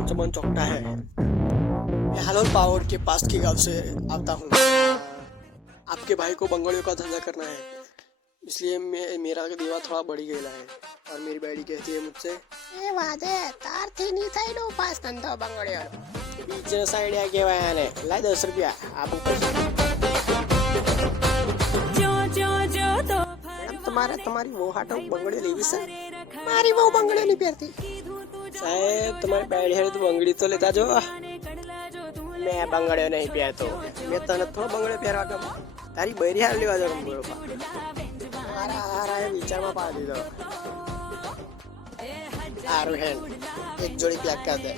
नाम चमन चौकटा है हलोल पावर के पास के गाँव से आता हूँ आपके भाई को बंगड़ियों का धंधा करना है इसलिए मे, मेरा दीवा थोड़ा बढ़ी गया है और मेरी बैडी कहती है मुझसे वादे तार थी था इनो पास धंधा बिज़नेस आइडिया के दस रुपया आप ऊपर तुम्हारा तुम्हारी वो हाटो बंगड़े लेवी सर मारी वो बंगड़े नहीं पेरती સાહેબ, તમારે બેડી હારે તો બંગડી તો લેતા જો. મેં બંગડ્યો નહીં પહેરતો મેં તને થોડો બંગડ્યો પહેરવા ગમે તારી બૈરી હાર લેવા જાવ બોલો. હારા હારા એ વિચારમાં પાડી દીધો. સારું હેન એક જોડી પેક કરી દે.